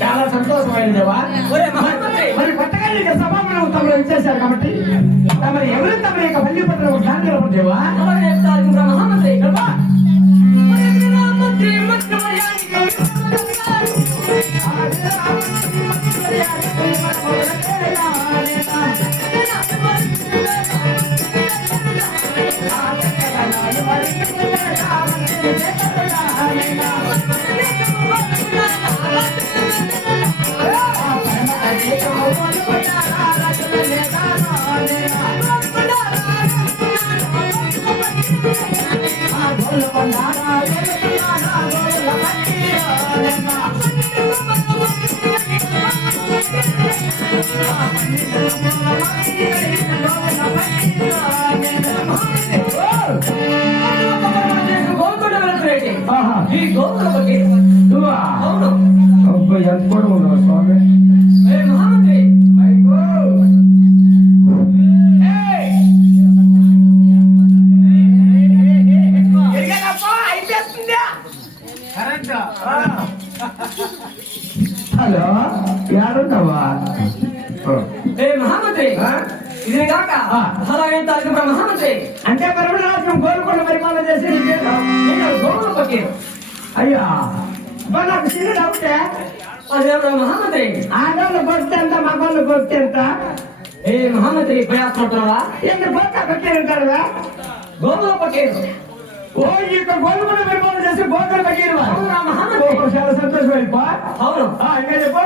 చాలా సంతోషమైనదేవా. మరి పట్టకాలి సభాపడం తమరు ఇచ్చేశారు కాబట్టి తమరు ఎవరు తమ యొక్క పల్లి పత్రం జ్ఞానం నిలబడేవా. మహామంత్రి ఎంత కూడా ఉన్నావు స్వామి. మహామంత్రి హలో యాడున్నావా? మహామంత్రి ఇది కాక మహామంత్రి అంటే పరమరాజ్యం కోరుకున్న పరిపాలన చేసి అయ్యా నాకు చిన్న డౌటే అదేవిడ మహామంత్రి ఆడవాళ్ళు కొడితే ఎంత మగవాళ్ళు కొడితే ఎంత ఏ మహామంత్రి ప్రయాసపడుతున్నావా ఎంత పోతా పెట్టారు గోగుల పట్టేరు ఓ ఇక గోధుమల నిర్మాణం చేసి గోధుమ పట్టారు మహామంత్రి చాలా సంతోషం అయిపో అవును ఇంకా చెప్పు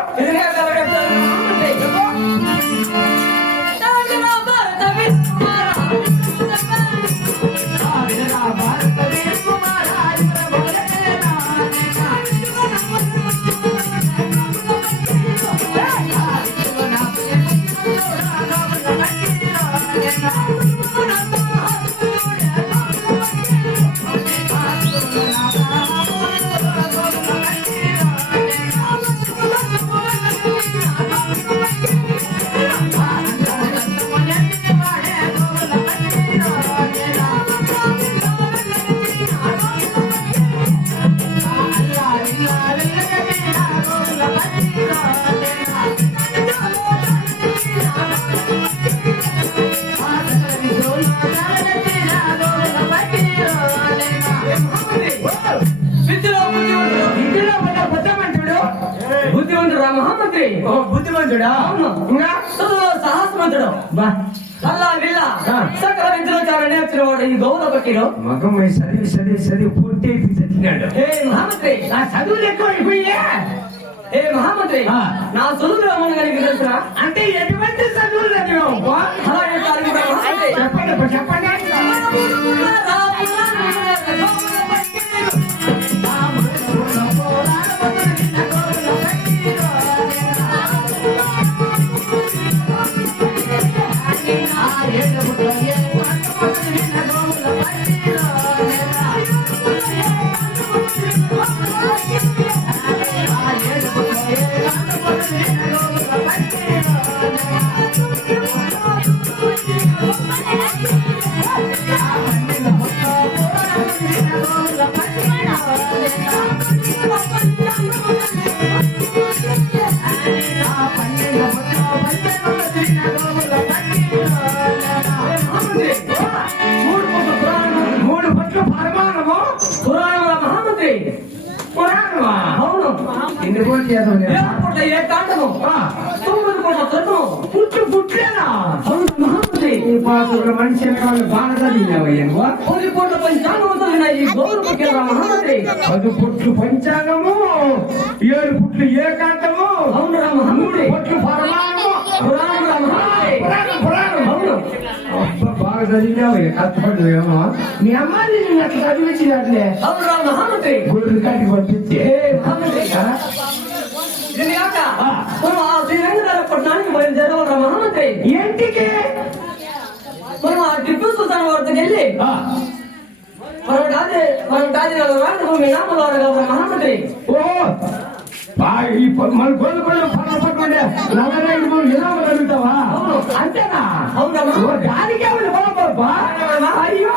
బుద్ధిమంతుడు మహామంత్రి బుద్ధిమంతుడా ఇంకా సాహసమంతుడు అల్లా విల్ల సకల విద్యలో చాలా నేర్చిన వాడు ఈ గౌరవ పట్టిలో మగం చదివి పూర్తి చదివినాడు ఏ మహామంత్రి నా చదువులు ఎక్కువ అయిపోయా ఏ మహామంత్రి నా చదువులు రమ్మని కలిగి తెలుసునా అంటే ఎటువంటి చదువులు చదివావు అలాగే మహామంత్రి చెప్పండి చెప్పండి మూడు పట్ల పరమాణము పురాణముల మహామంత్రి పురాణమా అవును ఎన్ని కోట్లు చేద్దాం ఏ కాండము 9 కోట్ల తరుణం పుట్లేనా అవును మహామంత్రి ఈ పాత్ర మనిషి బాగా చదివినావయ్యా 10 కోట్ల పంచాంగములు ఈ గౌరవ పట్టిన మహామంత్రి 10 పుట్లు పంచాంగము 7 పుట్లు ఏకాంతము అవును మహామంత్రి 3 పుట్లు పరమాణము పురాణముల మహామంత్రి పురాణం అవును బాగా చదివినావయ్యా కష్టపడినావేమో మీ అమ్మాయి నేను అట్లా చదివించినట్లే అవును మహామంత్రి గుడి కాటికి పంపించి మహామంత్రి ఇది కాక మనం ఆ శ్రీ వెంకటపట్నానికి బయలుదేరవాల మహామంత్రి ఏంటికి మనం ఆ టిప్పు సుల్తాన్ వారికి వెళ్ళి మనం రాజు నామలో మహామంత్రి ఓ మన గోల్కొండ పక్కనే నగరైదు ఎనామలు అడుగుతావా అంతేనా అవునమ్మా దానికే బాబా అయ్యో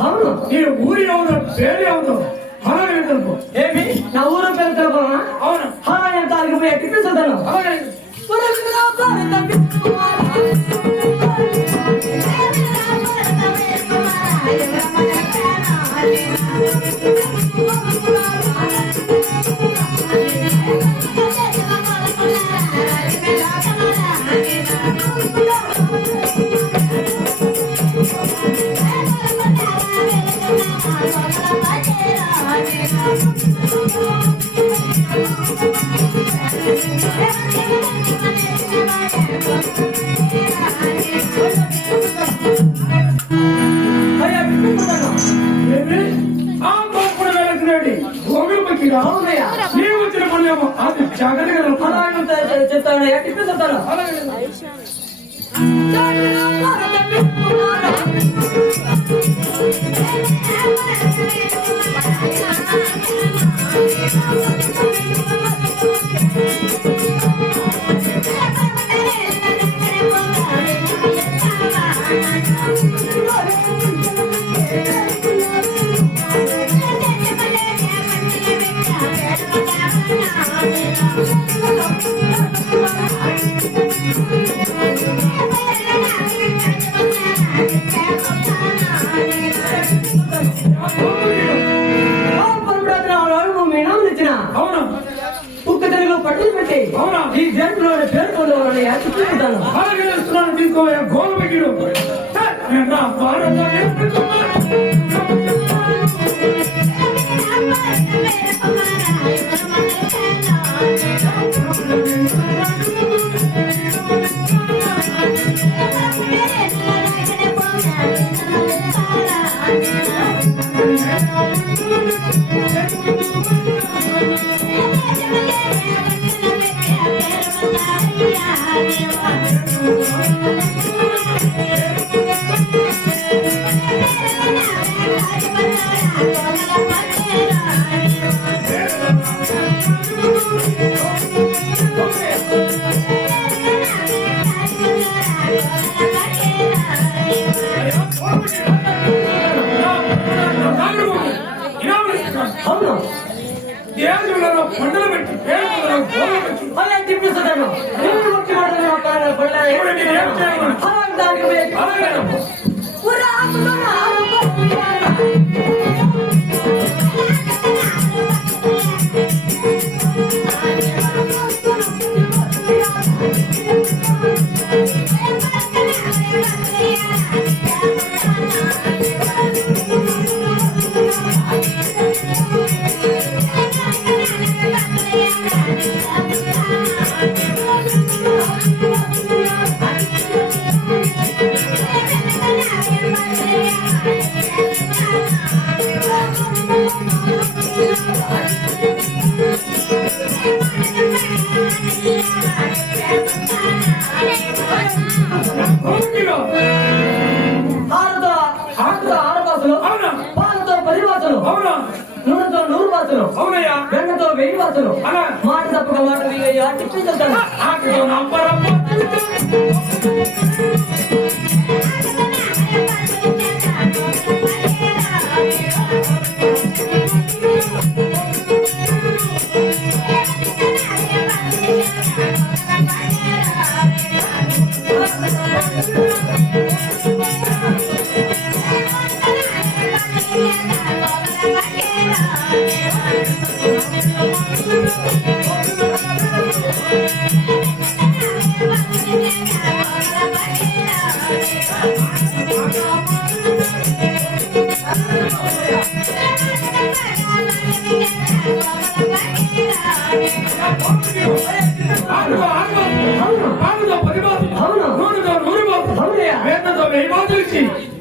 అవును నేను ఊరి అవును పేరు అవును అలాగే తెలుపు ఏమి నా ఊరు పేరు తెలుపా అవును అలాగే తారీఖు పోయి ఎక్కిపిస్తాను అలాగే Thank you. జాగ్రత్తగా అలాగే చెప్తాను టిఫిన్ చెప్తాను. అవునా ఉక్క తెలుగులో పట్టులు పెట్టి అవునా ఈ జంతులో పేర్కొండవాలని చెప్తాను. అలాగే చేస్తున్నాను. తీసుకోయా గోల్ పెట్టిడు అవును దేశంలో పండుగ పెట్టి అలా తిప్పిస్తాను. ఆరబాసులు, పాలతో 10 బాసులు, నూనెతో 100 బాసులు, వెన్నతో 1000 బాసులు, మాట తప్పక మాట తిప్పించాను.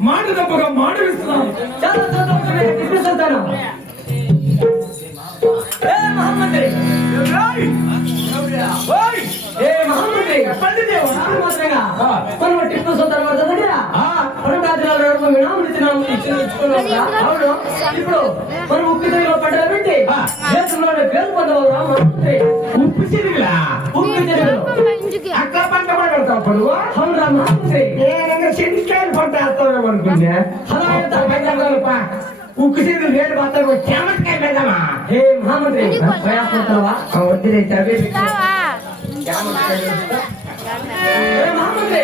మాట తప్పగా మాట ఇస్తున్నాను. చాలా సంతోషం. మహమ్మద్రి టిప్పు సుల్తాన్ దగ్గర అవును ఇప్పుడు మనం ఉప్పు చెరువులో పండుగ పెట్టి దేశంలోనే పేరు పొందవరా మహమ్మద్రి? ఉప్పు చెరువులా? ఉప్పు చెరువులో అట్లా పంట పడతావు. అవునా మహమ్మద్రి? చెనిక్కాయలు పంట వేస్తావేమో అనుకుంటే అలా ఉక్కు చెరువు రేటు పడతావు. చెమటకాయ పెడదామా? ఏ మహమ్మద్రి ప్రయాసపడతావా? వద్దులే చదివి మహమ్మద్రి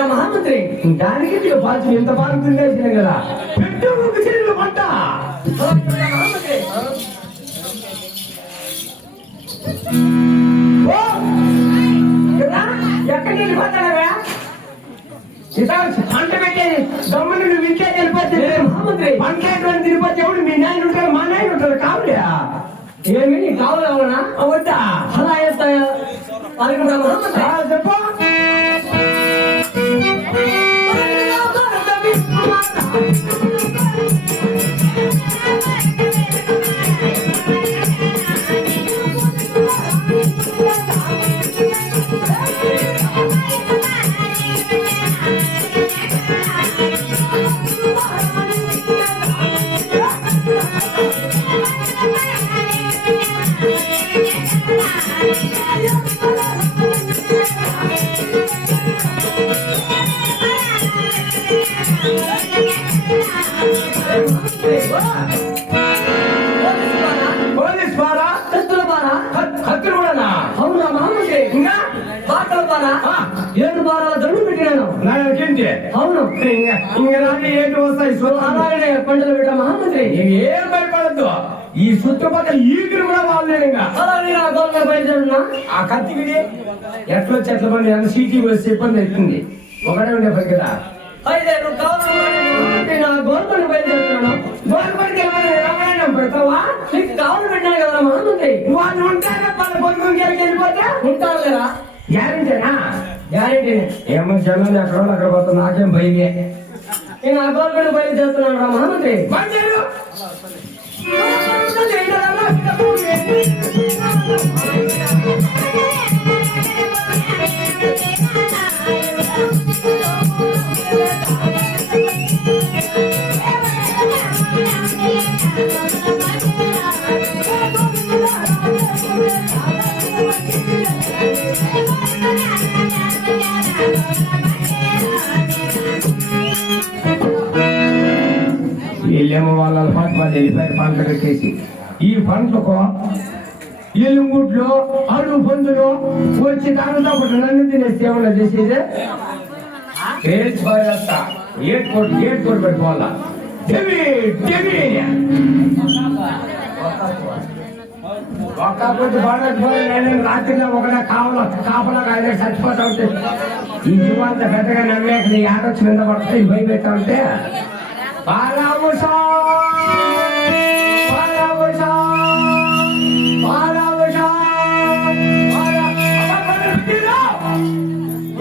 కదా మహామంత్రి. దానికి పాల్చి ఎంత పాలు తినేసిన కదా పెట్టు చిరులు పంట మహామంత్రి ఎక్కడికి వెళ్ళిపోతానవా పంట పెట్టేది గమ్ముని నువ్వు ఇంకే వెళ్ళిపోతే మహామంత్రి పంటేటువంటి తిరిగిపోతే ఎవడు మీ నాయన ఉంటారు మా నాయన ఉంటారు కావులే ఏమి నీకు కావాలన్నా వద్దా అలా చేస్తాయా అనుకుంటా మహామంత్రి. చెప్పు పోలీస్ బారా కత్తుల బారా కత్తులు కూడానా అవునా మహామంత్రి. ఇంకా బాటల బారా 7 బారాల దండు పెట్టినాను. నాకేంటి అవును ఇంకా రాని ఏంటి వస్తాయి అలాగనే పంటలు పెట్టా మహామంత్రి. ఏం భయపడద్దు ఈ చుట్టుపక్కల ఈగురు కూడా వాళ్ళేను ఇంకా అలాగే నా గోల్గా బయలుదేరున్నా. ఆ కత్తికి ఎట్లొచ్చి ఎట్ల పని ఎంత సీటీ వచ్చి ఇబ్బంది అవుతుంది ఒకటే ఉండే పని కదా అయితే నువ్వు కావాలంటే నా గోల్కొని బయలుదేరుతున్నాను. గవర్నమెంట్ రామాయణం పెడతావా నీకు కావాలి పెట్టాను కదా మహామంత్రి. వాళ్ళు ఉంటారా వాళ్ళ పొద్దుకి వెళ్ళిపోతే ఉంటాను కదా గ్యారంటీనా గ్యారెంటీ. ఏమో జనం ఎక్కడ అక్కడ పోతా నాకేం భయమే నేను నా గోల్కొని బయలుదేరుతున్నాను రా మహామంత్రి. బయలుదేరు వీళ్ళేమో వాళ్ళ పాటు వాళ్ళు వెళ్ళిపోయారు పంటలు పెట్టేసి ఈ పంటలకు ఎలుగుడ్లు అడుగు పొందులు వచ్చి దానితో ఒకటి నన్ను తినేసి ఏమన్నా చేసేది ఏట్ కోట్ పెట్టుకోవాలా ఒక్కపోతే నేను రాత్రిలో ఒకటే కాపలా ఆయన చచ్చిపోతా ఉంటే ఈ జీవాంత పెద్దగా నమ్మేక నీ ఆడొచ్చి మీద పడతాయి భయపెడతా ఉంటే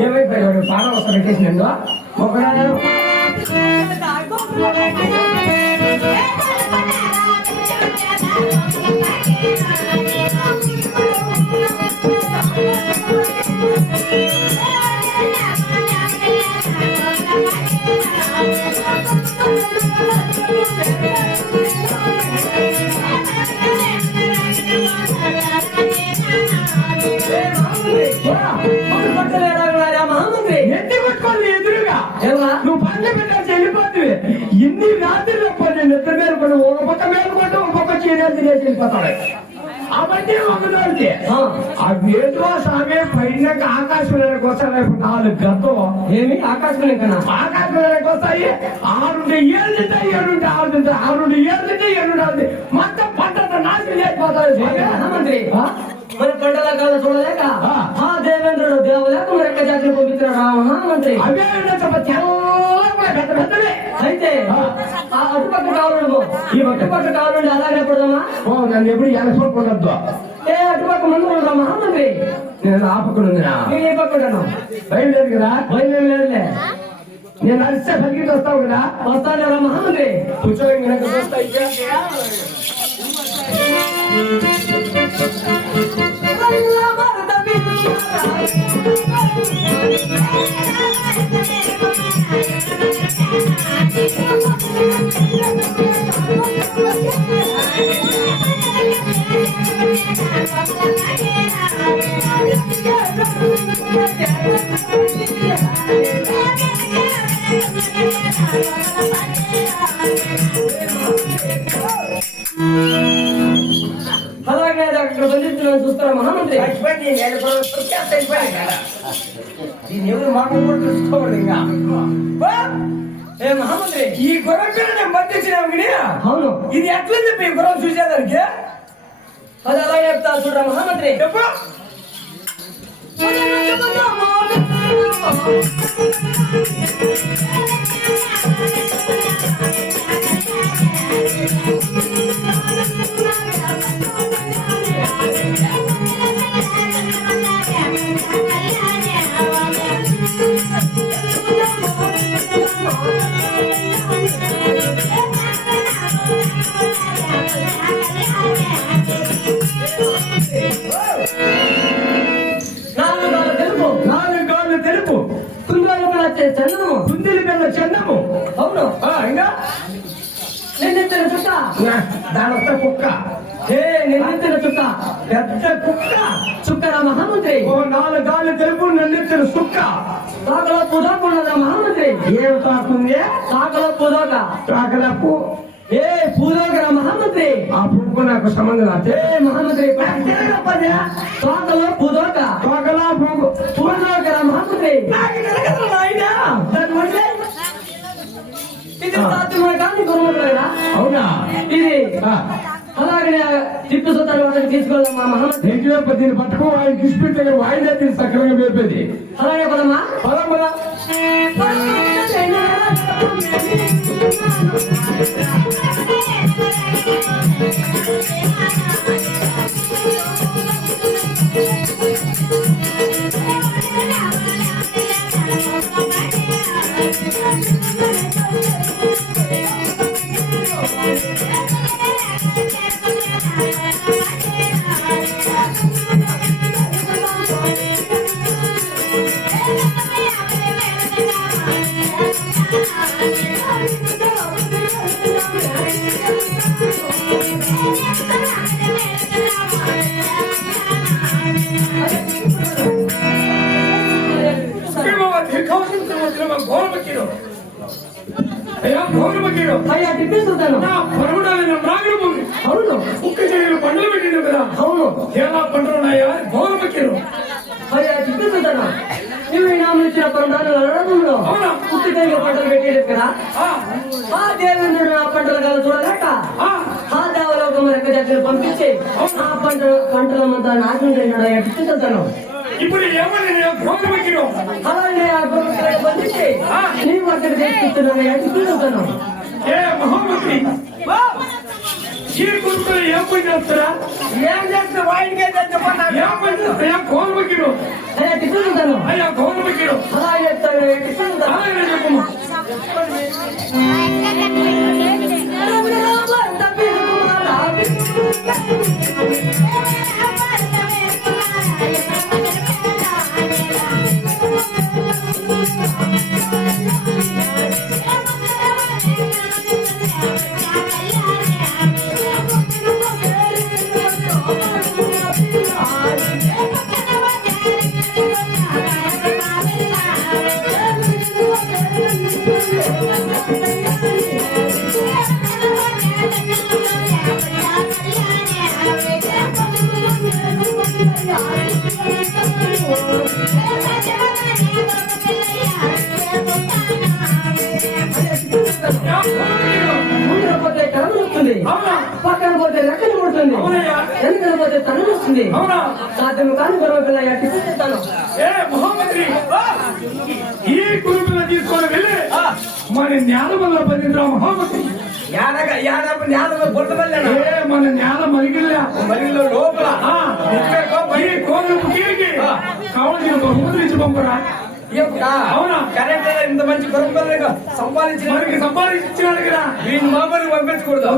ఏమైపోయాడు పాల వస్తా పెట్టేసి నేను ఒకడా మహామంత్రి ఎత్తి కొట్టుకోండి ఎదురుగా నువ్వు పండ్లు పెట్టాల్సి వెళ్ళిపోతుంది ఎన్ని రాత్రులు పని నిద్ర మీద పడి ఒక పక్క మీద కొట్టు ఒక పక్క చీర తినేసి వెళ్ళిపోతాడు అవన్నీ ఒకదానికి ఆ వేటువా సామే పైన ఆకాశం కోసం 4 గతం ఏమి ఆకాశం కన్నా ఆకాశం వస్తాయి 6 ఏళ్ళు తింటాయి 7 6 6 ఏళ్ళు తింటాయి 7 మొత్తం పంట నాశనం అయిపోతాయి మహామంత్రి. మరి పంటల కాల చూడలేక ఆ దేవేంద్రుడు దేవలేక మరి ఎక్క జాతిని పంపించాడు మహామంత్రి. అవే తెల్ల పెద్ద పెద్దవే అయితే ఆ అటుపక్క కావాలము ఈ అటుపక్క కావాలండి అలాగే పడదామా నన్ను ఎప్పుడు ఎనకపోకూడదు అటుపక్క ముందు ఉంటాం మహామంత్రి. నేను ఆపకుండా నేను ఏ పక్క ఉంటాను బయలుదేరు కదా బయలుదేరలేదులే నేను అరిస్తే తగ్గితే వస్తావు కదా వస్తాను రా మహామంత్రి. కూర్చోండి అలాగే అక్కడ బంధించిన చూస్తారా మహామంత్రి. ఈ ఎవరు మాట కూడా చూసుకోకూడదు ఇంకా బా, ఏ మహామంత్రి ఈ గుర్రం పేరు నేను పట్టించినావు కానీ అవును ఇది ఎట్లా చెప్పి ఈ గుర్రం చూసేదానికి అది అలా చెప్తా చూడరా మహామంత్రి చెప్పు నాలుగు గాళ్ళు తెలుపు చందనము కుందిలి పిల్ల చందము అవును ఇంకా నిన్నెత్తిన చుట్ట దానొక్క కుక్క నిన్నెత్తిన చుట్ట పెద్ద కుక్క చుక్కర మహామంత్రి ఓ నాలుగు గాళ్ళు తెలుపు నన్నెత్తిన సుక్క కాకలో పూజాకున్నదా మహామంత్రి ఏం తాకుంది కాకలో పూజోక కాకలకు పూజోకర మహామంత్రి ఆ పువ్వు నాకు సంబంధం అదే మహామంత్రి కాకలో పూజోక కాకలా పువ్వు పూజోకర మహామంత్రి నాకు తెలియదు నాయనా. దాని వల్లే ఇది సాధ్యమే కానీ గురువులేరా అవునా ఇది ఆ, అలాగే టిప్పు సుల్తాన్ వాటికి తీసుకెళ్దాం మా మహామంత్రి నీకు దీన్ని పట్టుకో ఆయన కిష్పిస్తే వాయిదా తీసి సక్రమంగా మేపేది అలాగే పదమ్మా పదం పదా అయ్యా టిప్పు సుల్తాన్ అవును పండ్లు పెట్టిండు కదా అవును ఎలా పంటలు ఉన్నాయా గౌరవకిరు అయ్యా టిప్పు సుల్తాన్ నువ్వు ఇనాములు ఇచ్చిన పరమాణాలు అడగడంలో అవునా? పుట్టిన పంటలు పెట్టేది కదా ఆ దేవేంద్రుడు ఆ పంటలు కల చూడలేక ఆ దేవలోకం రెక్క దగ్గర పంపించి ఆ పంటలంతా నాశనం చేసినాడు అయ్యా టిప్పు సుల్తాన్ ఇప్పుడు ఏమని గౌరవకిరు అలాగే ఆ గొప్ప పంపించి నీ దగ్గర తీసుకుంటున్నాడు అయ్యా టిప్పు సుల్తాన్ ఏ మహామంత్రి ఈ గురుకులు ఏం పని చేస్తారా ఏం చేస్తే వాయికే చెప్పండి ఏం పని చేస్తాయా గౌరవకిరు అయ్యా టిప్పు సుల్తాన్ అయ్యా గౌరవకిరు అలా చెప్తాడు అయ్యా టిప్పు సుల్తాన్ అలాగే చెప్పమ్మా ముందర పోతే కరం వస్తుంది అవునా? పక్కన పోతే రెక్కలు కొడుతుంది అవునయ్యా. వెనకన పోతే తన్ను వస్తుంది అవునా? సాధ్యం కాని గొడవ పిల్ల టిప్పు చెప్తాను ఏ మహామంత్రి ఈ గురుకులు తీసుకొని వెళ్ళి మన జ్ఞానమల్ల పదింద్ర మహామంత్రి ఏ మన జ్ఞాన మరిగిల్ల లోపల ఈ కోనపు కీరికి కావలసిన బహుమతులు ఇచ్చి పంపరా అవునా? కరెక్ట్ ఇంత మంచి గురుకులు సంపాదించిన మనకి సంపాదించినాడు కదా వీడిని మామూలు పంపించకూడదు